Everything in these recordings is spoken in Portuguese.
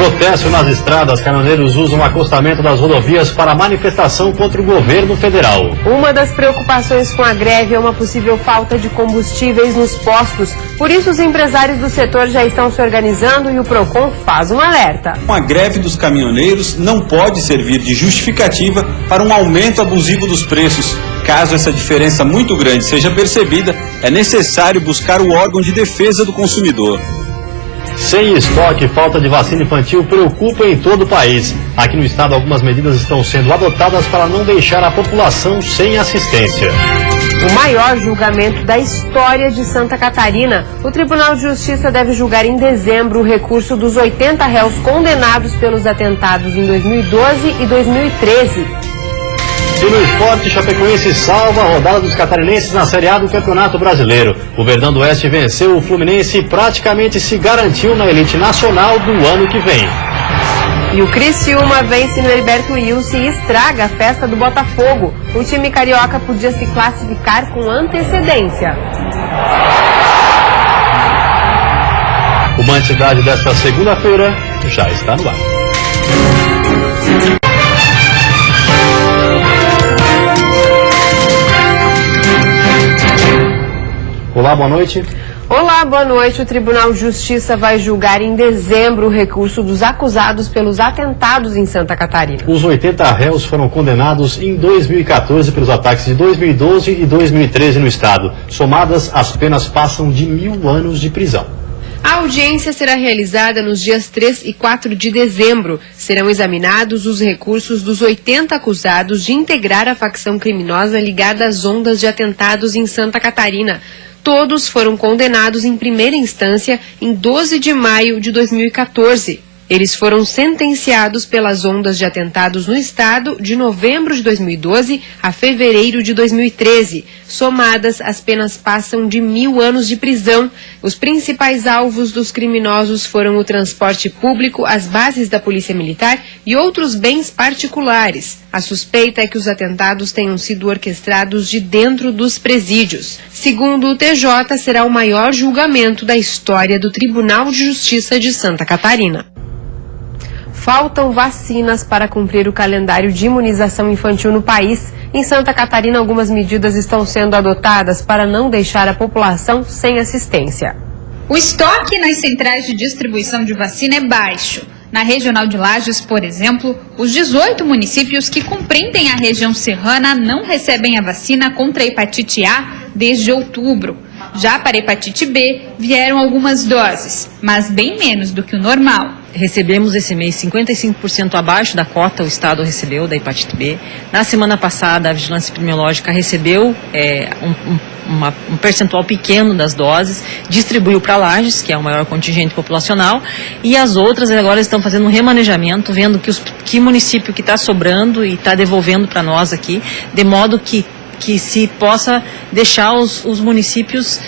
Protesto nas estradas, caminhoneiros usam o acostamento das rodovias para manifestação contra o governo federal. Uma das preocupações com a greve é uma possível falta de combustíveis nos postos. Por isso, os empresários do setor já estão se organizando e o PROCON faz um alerta. A greve dos caminhoneiros não pode servir de justificativa para um aumento abusivo dos preços. Caso essa diferença muito grande seja percebida, é necessário buscar o órgão de defesa do consumidor. Sem estoque, falta de vacina infantil preocupa em todo o país. Aqui no estado, algumas medidas estão sendo adotadas para não deixar a população sem assistência. O maior julgamento da história de Santa Catarina. O Tribunal de Justiça deve julgar em dezembro o recurso dos 80 réus condenados pelos atentados em 2012 e 2013. E no esporte, Chapecoense salva a rodada dos catarinenses na Série A do Campeonato Brasileiro. O Verdão do Oeste venceu o Fluminense e praticamente se garantiu na elite nacional do ano que vem. E o Criciúma vence no Heriberto Wilson e estraga a festa do Botafogo. O time carioca podia se classificar com antecedência. O Mantividade desta segunda-feira já está no ar. Olá, boa noite. Olá, boa noite. O Tribunal de Justiça vai julgar em dezembro o recurso dos acusados pelos atentados em Santa Catarina. Os 80 réus foram condenados em 2014 pelos ataques de 2012 e 2013 no estado. Somadas, as penas passam de 1000 anos de prisão. A audiência será realizada nos dias 3 e 4 de dezembro. Serão examinados os recursos dos 80 acusados de integrar a facção criminosa ligada às ondas de atentados em Santa Catarina. Todos foram condenados em primeira instância em 12 de maio de 2014. Eles foram sentenciados pelas ondas de atentados no estado de novembro de 2012 a fevereiro de 2013. Somadas, as penas passam de 1000 anos de prisão. Os principais alvos dos criminosos foram o transporte público, as bases da Polícia Militar e outros bens particulares. A suspeita é que os atentados tenham sido orquestrados de dentro dos presídios. Segundo o TJ, será o maior julgamento da história do Tribunal de Justiça de Santa Catarina. Faltam vacinas para cumprir o calendário de imunização infantil no país. Em Santa Catarina, algumas medidas estão sendo adotadas para não deixar a população sem assistência. O estoque nas centrais de distribuição de vacina é baixo. Na Regional de Lages, por exemplo, os 18 municípios que compreendem a região serrana não recebem a vacina contra a hepatite A desde outubro. Já para a hepatite B, vieram algumas doses, mas bem menos do que o normal. Recebemos esse mês 55% abaixo da cota o Estado recebeu da hepatite B. Na semana passada, a Vigilância Epidemiológica recebeu um percentual pequeno das doses, distribuiu para Lages, que é o maior contingente populacional, e as outras agora estão fazendo um remanejamento, vendo que município que está sobrando e está devolvendo para nós aqui, de modo que se possa deixar os municípios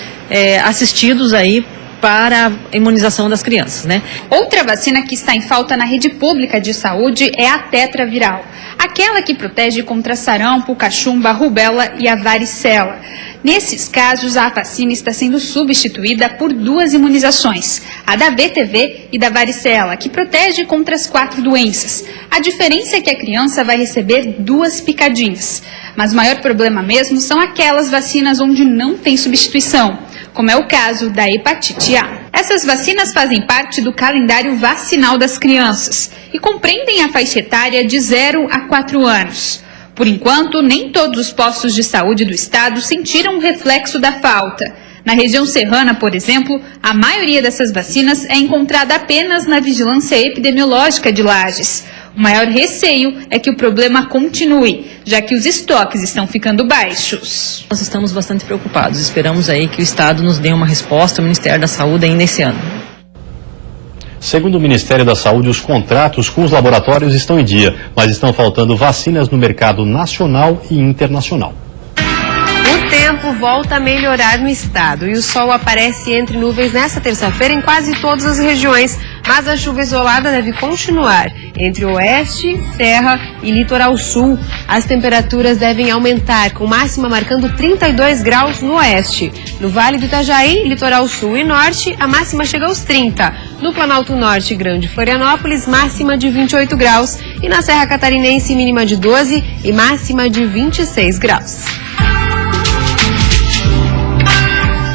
assistidos aí para a imunização das crianças, né? Outra vacina que está em falta na rede pública de saúde é a tetraviral, aquela que protege contra sarampo, cachumba, rubéola e a varicela. Nesses casos, a vacina está sendo substituída por 2 imunizações, a da VTV e da varicela, que protege contra as 4 doenças. A diferença é que a criança vai receber 2 picadinhas. Mas o maior problema mesmo são aquelas vacinas onde não tem substituição, como é o caso da hepatite A. Essas vacinas fazem parte do calendário vacinal das crianças e compreendem a faixa etária de 0 a 4 anos. Por enquanto, nem todos os postos de saúde do estado sentiram o reflexo da falta. Na região serrana, por exemplo, a maioria dessas vacinas é encontrada apenas na Vigilância Epidemiológica de Lages. O maior receio é que o problema continue, já que os estoques estão ficando baixos. Nós estamos bastante preocupados. Esperamos aí que o Estado nos dê uma resposta, o Ministério da Saúde, ainda esse ano. Segundo o Ministério da Saúde, os contratos com os laboratórios estão em dia, mas estão faltando vacinas no mercado nacional e internacional. O tempo volta a melhorar no estado e o sol aparece entre nuvens nesta terça-feira em quase todas as regiões. mas a chuva isolada deve continuar entre o oeste, serra e litoral sul. As temperaturas devem aumentar, com máxima marcando 32 graus no oeste. No Vale do Itajaí, litoral sul e norte, a máxima chega aos 30. No Planalto Norte, Grande Florianópolis, máxima de 28 graus. E na Serra Catarinense, mínima de 12 e máxima de 26 graus.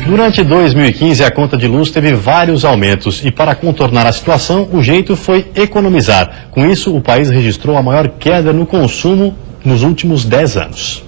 Durante 2015, a conta de luz teve vários aumentos e, para contornar a situação, o jeito foi economizar. Com isso, o país registrou a maior queda no consumo nos últimos 10 anos.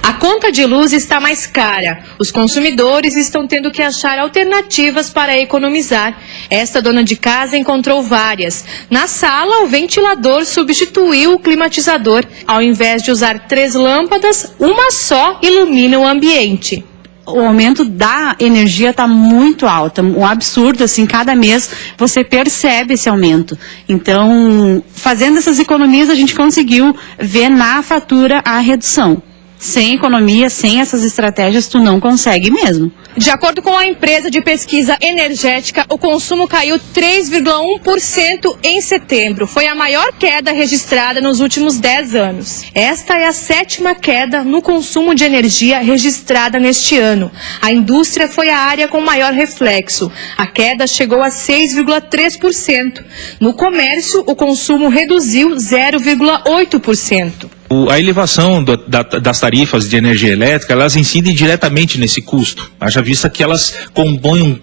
A conta de luz está mais cara. Os consumidores estão tendo que achar alternativas para economizar. Esta dona de casa encontrou várias. Na sala, o ventilador substituiu o climatizador. Ao invés de usar 3 lâmpadas, uma só ilumina o ambiente. O aumento da energia está muito alto, um absurdo, assim, cada mês você percebe esse aumento. Então, fazendo essas economias, a gente conseguiu ver na fatura a redução. Sem economia, sem essas estratégias, tu não consegue mesmo. De acordo com a empresa de pesquisa energética, o consumo caiu 3,1% em setembro. Foi a maior queda registrada nos últimos 10 anos. Esta é a 7ª queda no consumo de energia registrada neste ano. A indústria foi a área com maior reflexo. A queda chegou a 6,3%. No comércio, o consumo reduziu 0,8%. A elevação das tarifas de energia elétrica, elas incidem diretamente nesse custo, haja vista que elas compõem o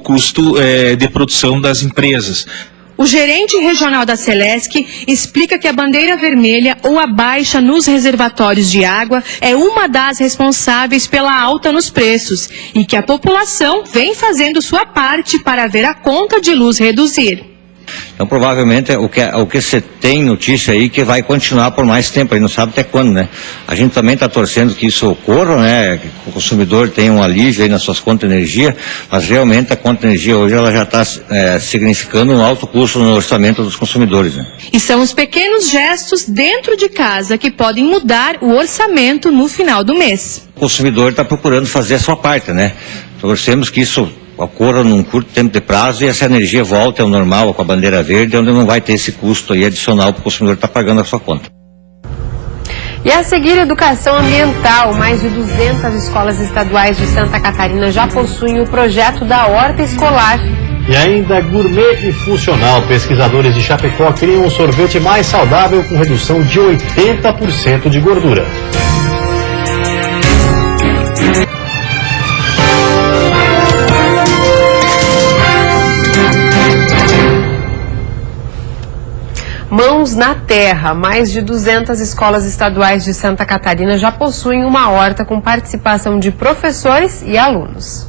custo de produção das empresas. O gerente regional da Celesc explica que a bandeira vermelha ou a baixa nos reservatórios de água é uma das responsáveis pela alta nos preços e que a população vem fazendo sua parte para ver a conta de luz reduzir. Então, provavelmente, o que você tem notícia aí que vai continuar por mais tempo, aí não sabe até quando, né? A gente também está torcendo que isso ocorra, né? Que o consumidor tenha um alívio aí nas suas contas de energia, mas realmente a conta de energia hoje ela já está significando um alto custo no orçamento dos consumidores, né? E são os pequenos gestos dentro de casa que podem mudar o orçamento no final do mês. O consumidor está procurando fazer a sua parte, né? Torcemos que isso ocorra num curto tempo de prazo e essa energia volte ao normal com a bandeira verde, onde não vai ter esse custo aí adicional para o consumidor estar pagando a sua conta. E a seguir, educação ambiental. Mais de 200 escolas estaduais de Santa Catarina já possuem o projeto da horta escolar. E ainda gourmet e funcional. Pesquisadores de Chapecó criam um sorvete mais saudável com redução de 80% de gordura. Mãos na terra. Mais de 200 escolas estaduais de Santa Catarina já possuem uma horta com participação de professores e alunos.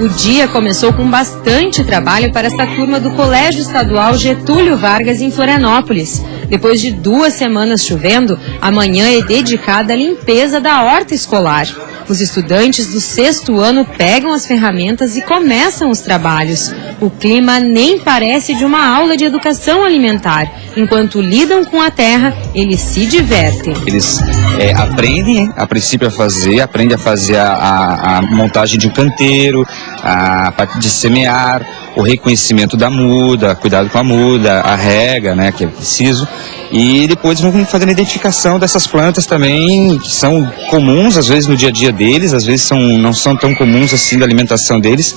O dia começou com bastante trabalho para essa turma do Colégio Estadual Getúlio Vargas em Florianópolis. Depois de 2 semanas chovendo, a manhã é dedicada à limpeza da horta escolar. Os estudantes do 6º ano pegam as ferramentas e começam os trabalhos. O clima nem parece de uma aula de educação alimentar. Enquanto lidam com a terra, eles se divertem. Eles aprendem, a princípio, aprendem a fazer a montagem de um canteiro, a parte de semear, o reconhecimento da muda, cuidado com a muda, a rega, né, que é preciso. E depois vão fazendo a identificação dessas plantas também, que são comuns, às vezes, no dia a dia deles, às vezes não são tão comuns assim da alimentação deles,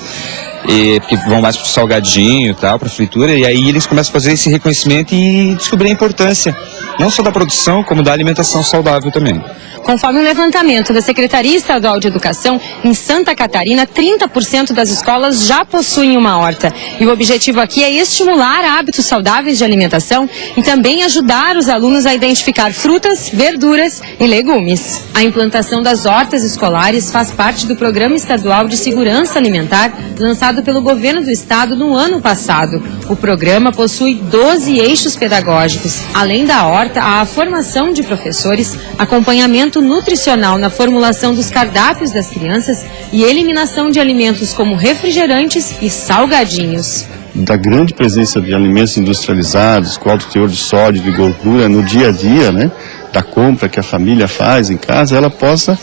porque vão mais para o salgadinho e tal, para a fritura, e aí eles começam a fazer esse reconhecimento e descobrir a importância, não só da produção, como da alimentação saudável também. Conforme um levantamento da Secretaria Estadual de Educação, em Santa Catarina, 30% das escolas já possuem uma horta. E o objetivo aqui é estimular hábitos saudáveis de alimentação e também ajudar os alunos a identificar frutas, verduras e legumes. A implantação das hortas escolares faz parte do Programa Estadual de Segurança Alimentar, lançado pelo governo do estado no ano passado. O programa possui 12 eixos pedagógicos. Além da horta, há a formação de professores, acompanhamento nutricional na formulação dos cardápios das crianças e eliminação de alimentos como refrigerantes e salgadinhos. Da grande presença de alimentos industrializados, com alto teor de sódio e de gordura no dia a dia, né, da compra que a família faz em casa, ela possa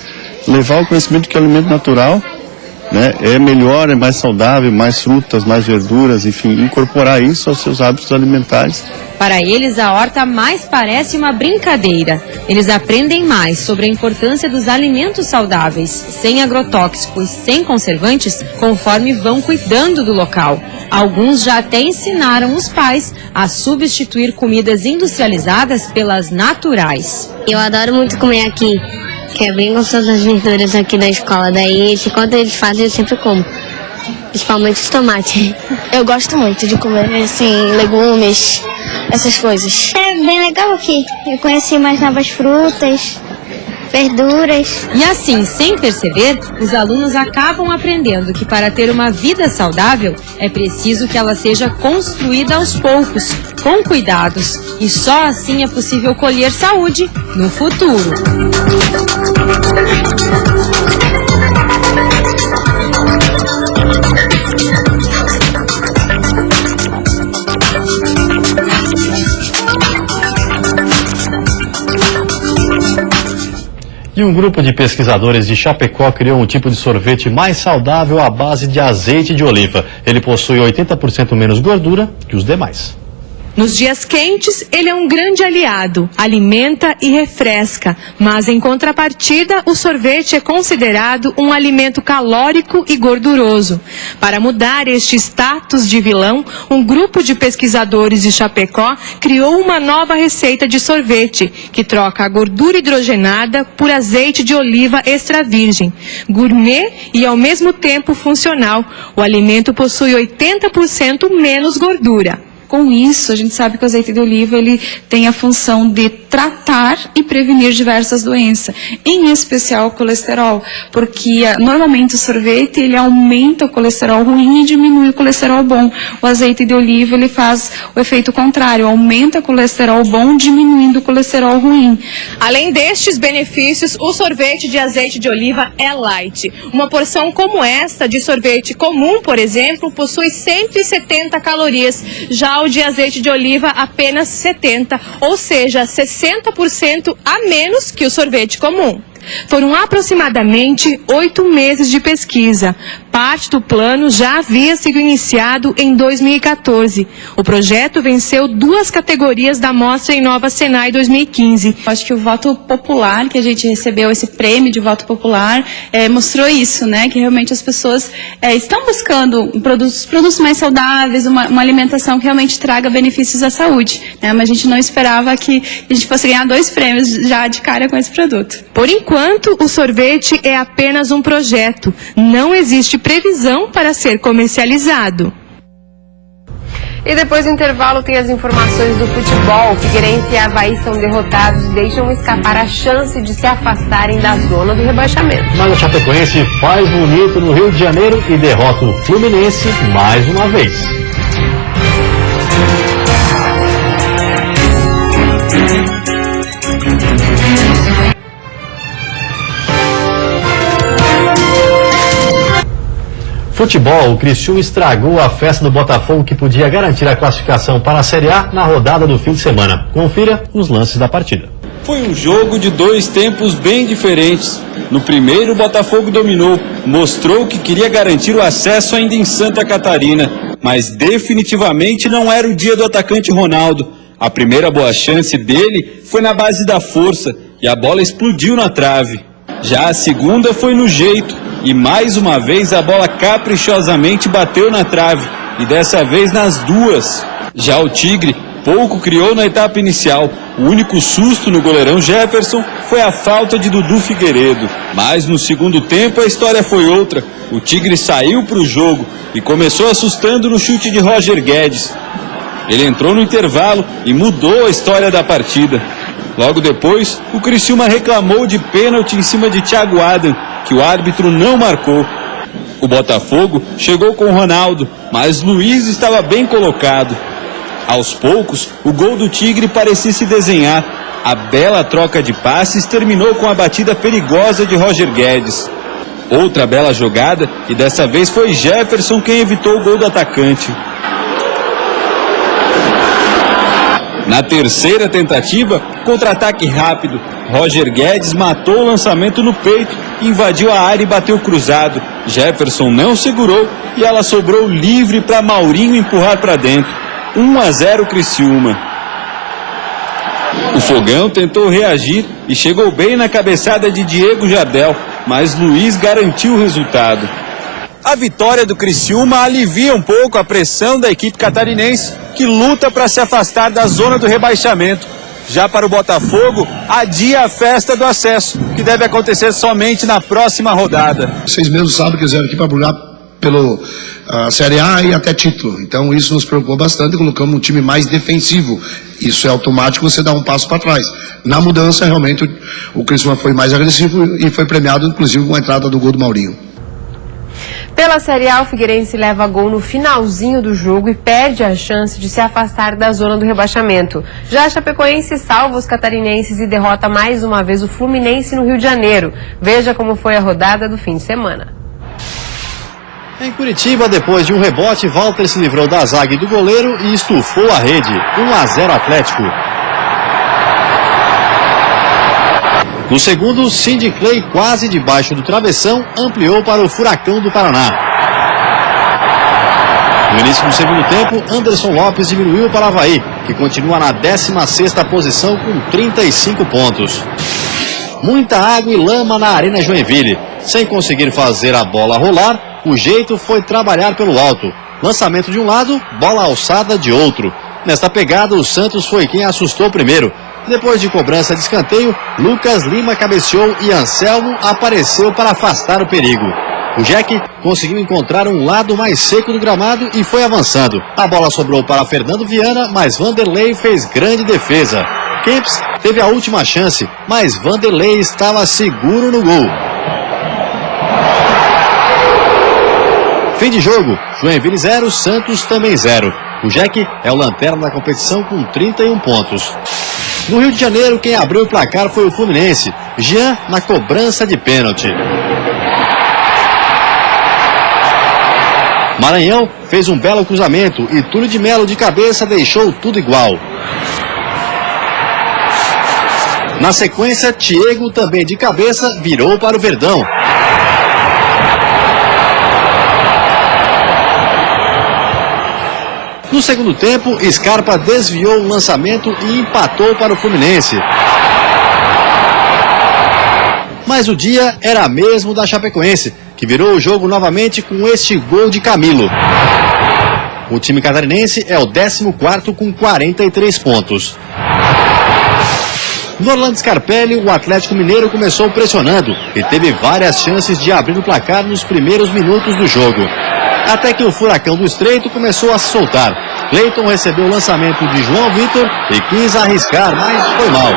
levar o conhecimento que o alimento natural né, é melhor, é mais saudável, mais frutas, mais verduras, enfim, incorporar isso aos seus hábitos alimentares. Para eles, a horta mais parece uma brincadeira. Eles aprendem mais sobre a importância dos alimentos saudáveis, sem agrotóxicos e sem conservantes, conforme vão cuidando do local. Alguns já até ensinaram os pais a substituir comidas industrializadas pelas naturais. Eu adoro muito comer aqui, que é bem gostoso as verduras aqui da escola. Daí, enquanto eles fazem, eu sempre como. Principalmente os tomates. Eu gosto muito de comer, assim, legumes, essas coisas. É bem legal aqui. Eu conheci mais novas frutas, verduras. E assim, sem perceber, os alunos acabam aprendendo que para ter uma vida saudável é preciso que ela seja construída aos poucos, com cuidados. E só assim é possível colher saúde no futuro. E um grupo de pesquisadores de Chapecó criou um tipo de sorvete mais saudável à base de azeite de oliva. Ele possui 80% menos gordura que os demais. Nos dias quentes, ele é um grande aliado, alimenta e refresca, mas em contrapartida, o sorvete é considerado um alimento calórico e gorduroso. Para mudar este status de vilão, um grupo de pesquisadores de Chapecó criou uma nova receita de sorvete, que troca a gordura hidrogenada por azeite de oliva extra virgem. Gourmet e ao mesmo tempo funcional, o alimento possui 80% menos gordura. Com isso, a gente sabe que o azeite de oliva ele tem a função de tratar e prevenir diversas doenças, em especial o colesterol, porque normalmente o sorvete ele aumenta o colesterol ruim e diminui o colesterol bom. O azeite de oliva ele faz o efeito contrário, aumenta o colesterol bom, diminuindo o colesterol ruim. Além destes benefícios, o sorvete de azeite de oliva é light. Uma porção como esta de sorvete comum, por exemplo, possui 170 calorias. Já o de azeite de oliva apenas 70, ou seja, 60% a menos que o sorvete comum. Foram aproximadamente 8 meses de pesquisa. Parte do plano já havia sido iniciado em 2014. O projeto venceu 2 categorias da Mostra Inova Senai 2015. Acho que o voto popular, que a gente recebeu esse prêmio de voto popular, mostrou isso, né? Que realmente as pessoas estão buscando produtos mais saudáveis, uma alimentação que realmente traga benefícios à saúde, né? Mas a gente não esperava que a gente fosse ganhar 2 prêmios já de cara com esse produto. Por enquanto, o sorvete é apenas um projeto. Não existe previsão para ser comercializado. E depois do intervalo tem as informações do futebol. Figueirense e Avaí são derrotados e deixam escapar a chance de se afastarem da zona do rebaixamento. Mas o Chapecoense faz bonito no Rio de Janeiro e derrota o Fluminense mais uma vez. Futebol, o Criciúma estragou a festa do Botafogo que podia garantir a classificação para a Série A na rodada do fim de semana. Confira os lances da partida. Foi um jogo de 2 tempos bem diferentes. No primeiro, o Botafogo dominou, mostrou que queria garantir o acesso ainda em Santa Catarina, mas definitivamente não era o dia do atacante Ronaldo. A primeira boa chance dele foi na base da força e a bola explodiu na trave. Já a segunda foi no jeito. E mais uma vez a bola caprichosamente bateu na trave, e dessa vez nas duas. Já o Tigre pouco criou na etapa inicial. O único susto no goleirão Jefferson foi a falta de Dudu Figueiredo. Mas no segundo tempo a história foi outra. O Tigre saiu para o jogo e começou assustando no chute de Roger Guedes. Ele entrou no intervalo e mudou a história da partida. Logo depois, o Criciúma reclamou de pênalti em cima de Thiago Adam, que o árbitro não marcou. O Botafogo chegou com o Ronaldo, mas Luiz estava bem colocado. Aos poucos, o gol do Tigre parecia se desenhar. A bela troca de passes terminou com a batida perigosa de Roger Guedes. Outra bela jogada, e dessa vez foi Jefferson quem evitou o gol do atacante. Na terceira tentativa, contra-ataque rápido, Roger Guedes matou o lançamento no peito, invadiu a área e bateu cruzado. Jefferson não segurou e ela sobrou livre para Maurinho empurrar para dentro. 1-0 Criciúma. O Fogão tentou reagir e chegou bem na cabeçada de Diego Jardel, mas Luiz garantiu o resultado. A vitória do Criciúma alivia um pouco a pressão da equipe catarinense, que luta para se afastar da zona do rebaixamento. Já para o Botafogo, adia a festa do acesso, que deve acontecer somente na próxima rodada. Vocês mesmos sabem que eles vieram aqui para brigar pelo Série A e até título. Então isso nos preocupou bastante, colocamos um time mais defensivo. Isso é automático, você dá um passo para trás. Na mudança, realmente, o Criciúma foi mais agressivo e foi premiado, inclusive, com a entrada do gol do Maurinho. Pela Série A, o Figueirense leva gol no finalzinho do jogo e perde a chance de se afastar da zona do rebaixamento. Já a Chapecoense salva os catarinenses e derrota mais uma vez o Fluminense no Rio de Janeiro. Veja como foi a rodada do fim de semana. Em Curitiba, depois de um rebote, Walter se livrou da zaga e do goleiro e estufou a rede. 1-0 Atlético. No segundo, Cindy Clay, quase debaixo do travessão, ampliou para o Furacão do Paraná. No início do segundo tempo, Anderson Lopes diminuiu para Avaí, que continua na 16ª posição com 35 pontos. Muita água e lama na Arena Joinville. Sem conseguir fazer a bola rolar, o jeito foi trabalhar pelo alto. Lançamento de um lado, bola alçada de outro. Nesta pegada, o Santos foi quem assustou primeiro. Depois de cobrança de escanteio, Lucas Lima cabeceou e Anselmo apareceu para afastar o perigo. O Jack conseguiu encontrar um lado mais seco do gramado e foi avançando. A bola sobrou para Fernando Viana, mas Vanderlei fez grande defesa. Kempis teve a última chance, mas Vanderlei estava seguro no gol. Fim de jogo, Joinville 0, Santos também 0. O Jack é o lanterna da competição com 31 pontos. No Rio de Janeiro, quem abriu o placar foi o Fluminense. Jean na cobrança de pênalti. Maranhão fez um belo cruzamento e Túlio de Melo de cabeça deixou tudo igual. Na sequência, Thiago também de cabeça virou para o Verdão. No segundo tempo, Scarpa desviou o lançamento e empatou para o Fluminense. Mas o dia era mesmo da Chapecoense, que virou o jogo novamente com este gol de Camilo. O time catarinense é o 14º com 43 pontos. No Orlando Scarpelli, o Atlético Mineiro começou pressionando e teve várias chances de abrir o placar nos primeiros minutos do jogo. Até que o Furacão do Estreito começou a se soltar. Cleiton recebeu o lançamento de João Vitor e quis arriscar, mas foi mal.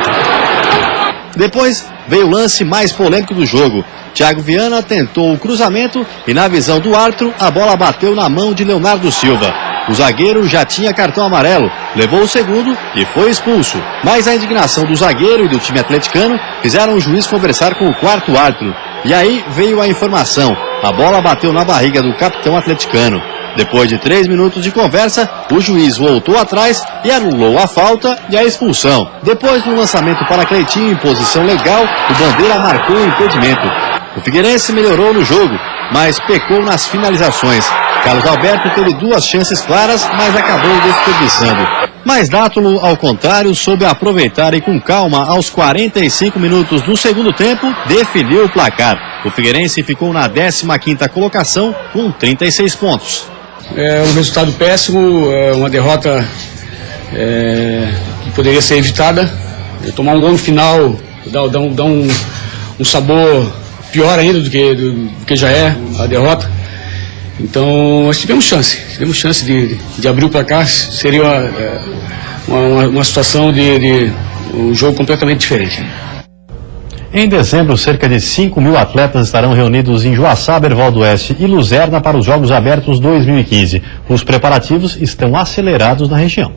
Depois veio o lance mais polêmico do jogo. Thiago Viana tentou o cruzamento e, na visão do árbitro, a bola bateu na mão de Leonardo Silva. O zagueiro já tinha cartão amarelo, levou o segundo e foi expulso. Mas a indignação do zagueiro e do time atleticano fizeram o juiz conversar com o quarto árbitro. E aí veio a informação. A bola bateu na barriga do capitão atleticano. Depois de 3 minutos de conversa, o juiz voltou atrás e anulou a falta e a expulsão. Depois do lançamento para Cleitinho em posição legal, o Bandeira marcou o impedimento. O Figueirense melhorou no jogo, mas pecou nas finalizações. Carlos Alberto teve 2 chances claras, mas acabou desperdiçando. Mas Dátulo, ao contrário, soube aproveitar e com calma, aos 45 minutos do segundo tempo, definiu o placar. O Figueirense ficou na 15ª colocação com 36 pontos. É um resultado péssimo, uma derrota que poderia ser evitada. Tomar um gol no final dá um sabor pior ainda do que já é a derrota. Então nós tivemos chance de abrir o placar. Seria uma situação de um jogo completamente diferente. Em dezembro, cerca de 5.000 atletas estarão reunidos em Joaçaba, Herval do Oeste e Luzerna para os Jogos Abertos 2015. Os preparativos estão acelerados na região.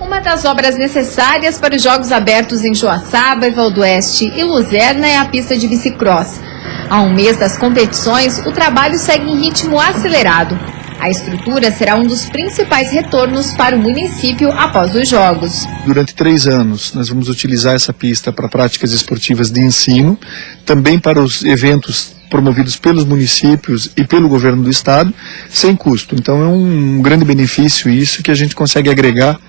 Uma das obras necessárias para os Jogos Abertos em Joaçaba, Herval do Oeste e Luzerna é a pista de bicicross. Há um mês das competições, o trabalho segue em ritmo acelerado. A estrutura será um dos principais retornos para o município após os Jogos. Durante 3 anos, nós vamos utilizar essa pista para práticas esportivas de ensino, também para os eventos promovidos pelos municípios e pelo governo do estado, sem custo. Então é um grande benefício isso, que a gente consegue agregar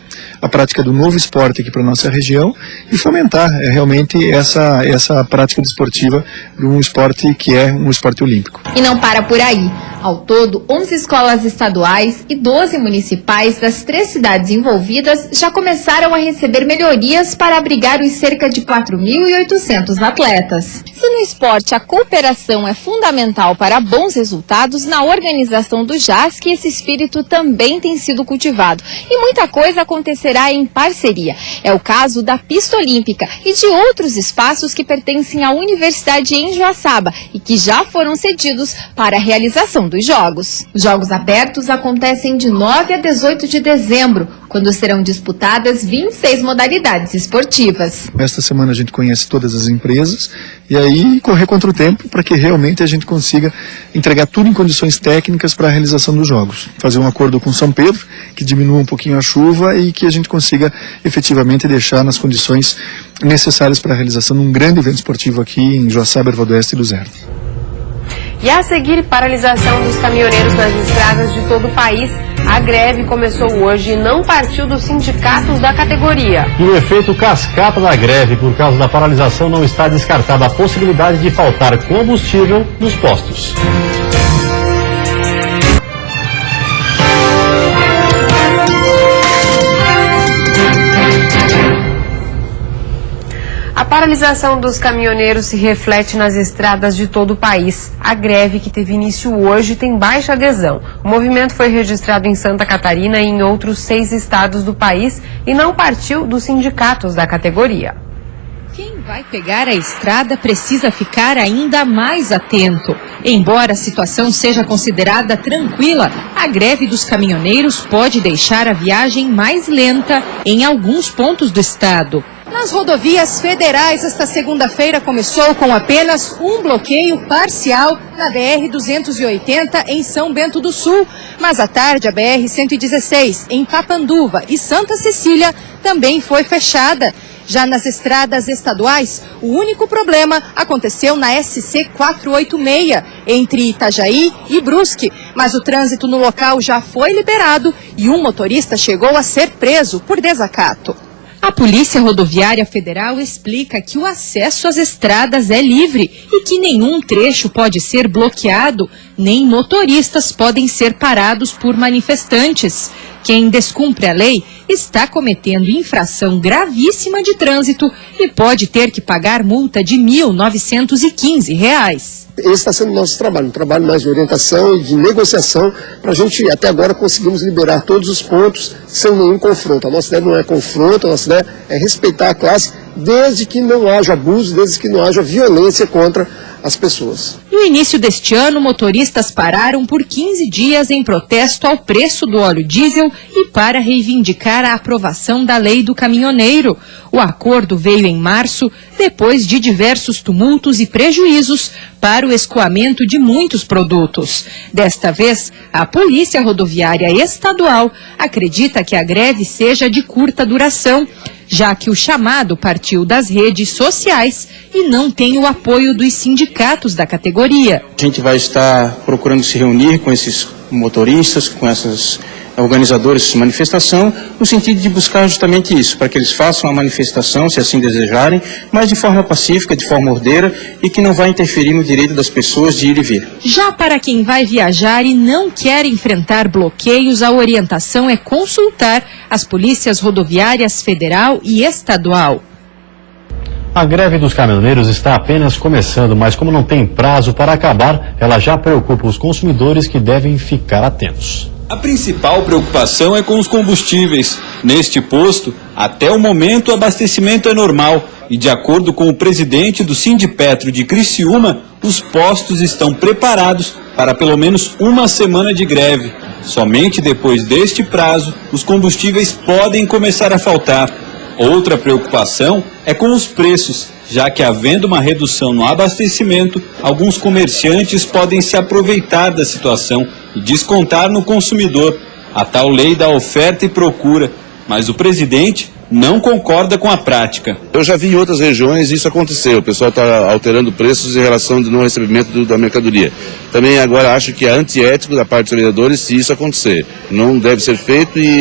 a prática do novo esporte aqui para a nossa região e fomentar realmente essa prática desportiva de um esporte que é um esporte olímpico. E não para por aí. Ao todo, 11 escolas estaduais e 12 municipais das 3 cidades envolvidas já começaram a receber melhorias para abrigar os cerca de 4.800 atletas. Se no esporte a cooperação é fundamental para bons resultados, na organização do JASC esse espírito também tem sido cultivado. E muita coisa acontecerá em parceria. É o caso da pista olímpica e de outros espaços que pertencem à universidade em Joaçaba e que já foram cedidos para a realização dos Jogos. Os Jogos Abertos acontecem de 9 a 18 de dezembro, quando serão disputadas 26 modalidades esportivas. Esta semana a gente conhece todas as empresas e aí correr contra o tempo para que realmente a gente consiga entregar tudo em condições técnicas para a realização dos Jogos. Fazer um acordo com São Pedro, que diminua um pouquinho a chuva e que a gente consiga efetivamente deixar nas condições necessárias para a realização de um grande evento esportivo aqui em Joaçaba, Erva do Oeste e Luzerne. E a seguir, paralisação dos caminhoneiros nas estradas de todo o país. A greve começou hoje e não partiu dos sindicatos da categoria. E o efeito cascata da greve por causa da paralisação não está descartada a possibilidade de faltar combustível nos postos. A paralisação dos caminhoneiros se reflete nas estradas de todo o país. A greve, que teve início hoje, tem baixa adesão. O movimento foi registrado em Santa Catarina e em outros 6 estados do país e não partiu dos sindicatos da categoria. Quem vai pegar a estrada precisa ficar ainda mais atento. Embora a situação seja considerada tranquila, a greve dos caminhoneiros pode deixar a viagem mais lenta em alguns pontos do estado. Nas rodovias federais, esta segunda-feira começou com apenas um bloqueio parcial na BR-280 em São Bento do Sul. Mas à tarde, a BR-116 em Papanduva e Santa Cecília também foi fechada. Já nas estradas estaduais, o único problema aconteceu na SC 486, entre Itajaí e Brusque. Mas o trânsito no local já foi liberado e um motorista chegou a ser preso por desacato. A Polícia Rodoviária Federal explica que o acesso às estradas é livre e que nenhum trecho pode ser bloqueado, nem motoristas podem ser parados por manifestantes. Quem descumpre a lei está cometendo infração gravíssima de trânsito e pode ter que pagar multa de R$ 1.915. Esse está sendo o nosso trabalho, um trabalho mais de orientação e de negociação para a gente, até agora, conseguimos liberar todos os pontos sem nenhum confronto. A nossa ideia não é confronto, a nossa ideia é respeitar a classe desde que não haja abuso, desde que não haja violência contra as pessoas. No início deste ano, motoristas pararam por 15 dias em protesto ao preço do óleo diesel e para reivindicar a aprovação da lei do caminhoneiro. O acordo veio em março, depois de diversos tumultos e prejuízos para o escoamento de muitos produtos. Desta vez, a Polícia Rodoviária Estadual acredita que a greve seja de curta duração, já que o chamado partiu das redes sociais e não tem o apoio dos sindicatos da categoria. A gente vai estar procurando se reunir com esses motoristas, com essas organizadores de manifestação, no sentido de buscar justamente isso, para que eles façam a manifestação, se assim desejarem, mas de forma pacífica, de forma ordeira e que não vai interferir no direito das pessoas de ir e vir. Já para quem vai viajar e não quer enfrentar bloqueios, a orientação é consultar as polícias rodoviárias federal e estadual. A greve dos caminhoneiros está apenas começando, mas como não tem prazo para acabar, ela já preocupa os consumidores que devem ficar atentos. A principal preocupação é com os combustíveis. Neste posto, até o momento, o abastecimento é normal. E de acordo com o presidente do Sindipetro de Criciúma, os postos estão preparados para pelo menos uma semana de greve. Somente depois deste prazo, os combustíveis podem começar a faltar. Outra preocupação é com os preços, já que havendo uma redução no abastecimento, alguns comerciantes podem se aproveitar da situação e descontar no consumidor, a tal lei da oferta e procura. Mas o presidente não concorda com a prática. Eu já vi em outras regiões isso acontecer, o pessoal está alterando preços em relação ao não recebimento da mercadoria. Também agora acho que é antiético da parte dos vendedores se isso acontecer. Não deve ser feito e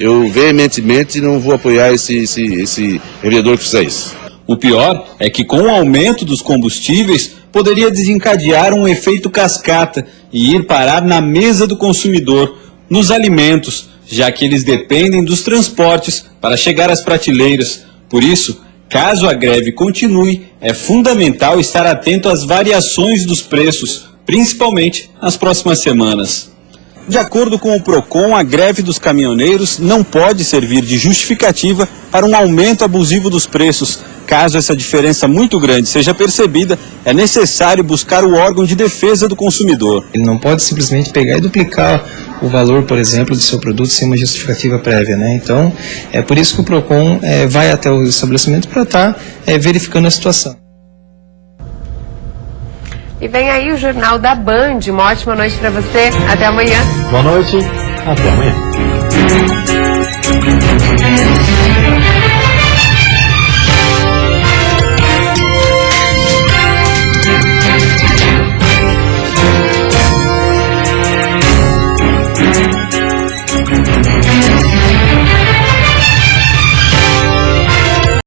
eu veementemente não vou apoiar esse vendedor que fizer isso. O pior é que com o aumento dos combustíveis poderia desencadear um efeito cascata e ir parar na mesa do consumidor, nos alimentos, já que eles dependem dos transportes para chegar às prateleiras. Por isso, caso a greve continue, é fundamental estar atento às variações dos preços, principalmente nas próximas semanas. De acordo com o PROCON, a greve dos caminhoneiros não pode servir de justificativa para um aumento abusivo dos preços. Caso essa diferença muito grande seja percebida, é necessário buscar o órgão de defesa do consumidor. Ele não pode simplesmente pegar e duplicar o valor, por exemplo, do seu produto sem uma justificativa prévia, né? Então, é por isso que o PROCON vai até o estabelecimento para estar verificando a situação. E vem aí o Jornal da Band. Uma ótima noite para você. Até amanhã. Boa noite. Até amanhã.